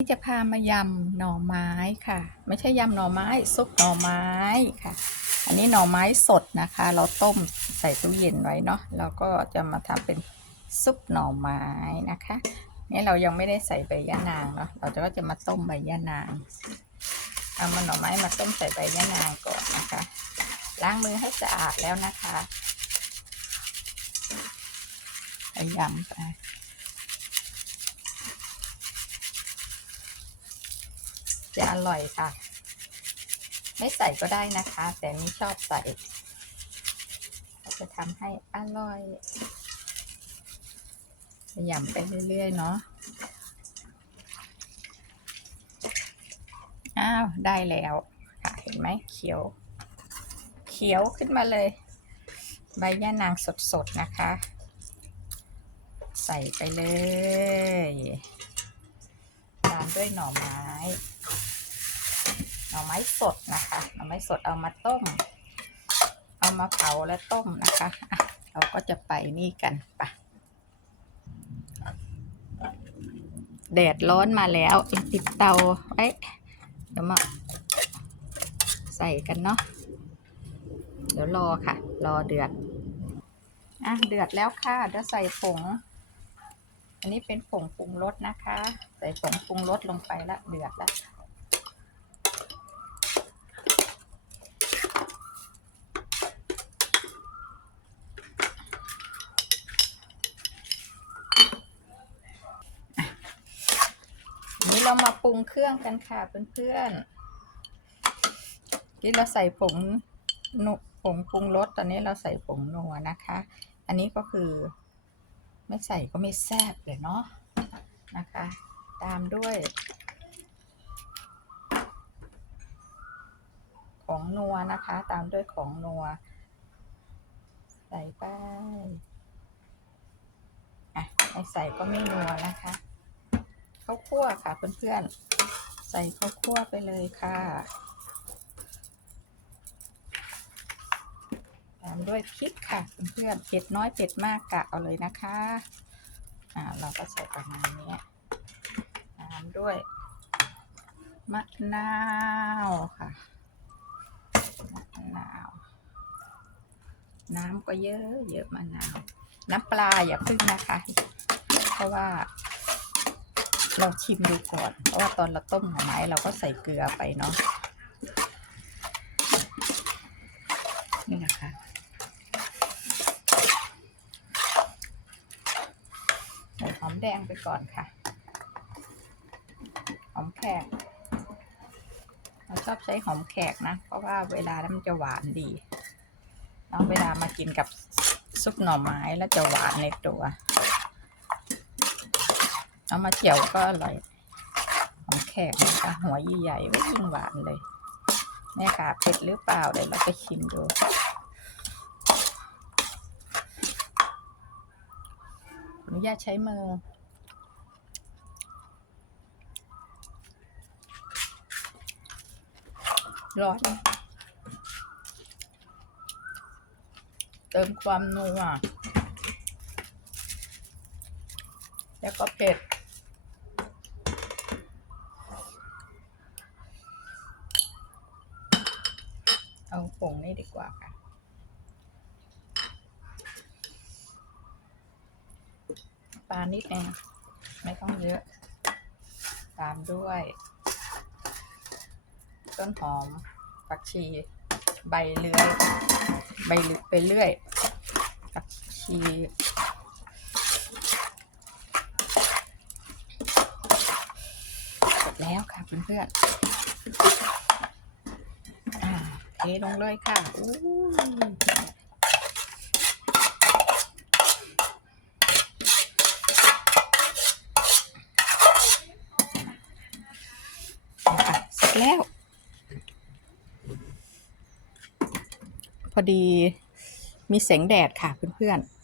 ที่จะพามายำหน่อไม้ค่ะ ไม่ใช่ยำหน่อไม้ซุปหน่อไม้ค่ะ อันนี้หน่อไม้สดนะคะ เราต้มใส่ตู้เย็นไว้เนาะเราก็จะมาทำเป็นซุปหน่อไม้นะคะนี่เรายังไม่ได้ใส่ใบยะนางเนาะเราจะก็จะมาต้มใบยะนางเอามาหน่อไม้มาต้มใส่ใบยะนางก่อนนะคะล้างมือให้สะอาดแล้วนะคะไปยำไป จะอร่อยค่ะ ไม่ใส่ก็ได้นะคะ แต่นี่ชอบใส่จะทำให้อร่อยขยำไปเรื่อย ๆ เนาะอ้าว ได้แล้วค่ะเห็นไหมเขียว เขียวขึ้นมาเลย ใบย่านางสด ๆ นะคะ ใส่ไปเลยตามด้วยหน่อไม้ ไม้สดนะคะหน่อไม้สดเอามาต้ม เอามาเผาและต้มนะคะเราก็จะไปนี่กันปะแดดร้อนมาแล้วเราติดเตาไว้เดี๋ยวมาใส่กันเนาะเดี๋ยวรอค่ะ รอเดือดอะเดือดแล้วค่ะเดี๋ยวใส่ผง อันนี้เป็นผงปรุงรสนะคะ ใส่ผงปรุงรสลงไปละเดือดแล้ว นี้ เรามาปรุงเครื่องกันค่ะเพื่อนๆที่เราใส่ผงนุผงปรุงรสตอนนี้เราใส่ผงนัวนะคะ อันนี้ก็คือ ไม่ใส่ก็ไม่แซ่บเลยเนาะนะคะ ตามด้วย ของนัวนะคะ ตามด้วยของนัว ใส่ไปอะไม่ใส่ก็ไม่นัวนะคะ ข้าวคั่วค่ะเพื่อนๆ ใส่ข้าวคั่วไปเลยค่ะตามด้วยพริกค่ะเพื่อนๆเผ็ดน้อยเผ็ดมากกะเอาเลยนะคะ อ่าเราก็ใส่ประมาณนี้ตามด้วยมะนาวค่ะมะนาว น้ำก็เยอะเยอะมะนาว น้ำปลาอย่าพึ่งนะคะ เพราะว่า เราชิมดูก่อน เพราะว่าตอนเราต้มหน่อไม้เราก็ใส่เกลือไปเนาะ นี่นะคะ ใส่หอมแดงไปก่อนค่ะ หอมแขก เราชอบใช้หอมแขกนะ เพราะว่าเวลานั้นมันจะหวานดีเนาะเวลามากินกับซุปหน่อไม้แล้วจะหวานในตัว เอามาเจียวก็อร่อยหอมแขกนะคะหัวใหญ่ๆไว้ยิ่งหวานเลย แม่กาเผ็ดหรือเปล่าเดี๋ยวเราไปชิมดูขออนุญาตใช้มือร้อนเติมความนัวแล้วก็เผ็ด เอาผงนี่ดีกว่าค่ะ ปลานิดนึงไม่ต้องเยอะ ตามด้วย ต้นหอมผักชี ใบเลื้อยใบลไปเรื่อยผักชีเสร็จแล้วค่ะเพื่อนๆ ลงเลยค่ะอู้เสร็จแล้ว พอดีมีแสงแดดค่ะเพื่อนๆ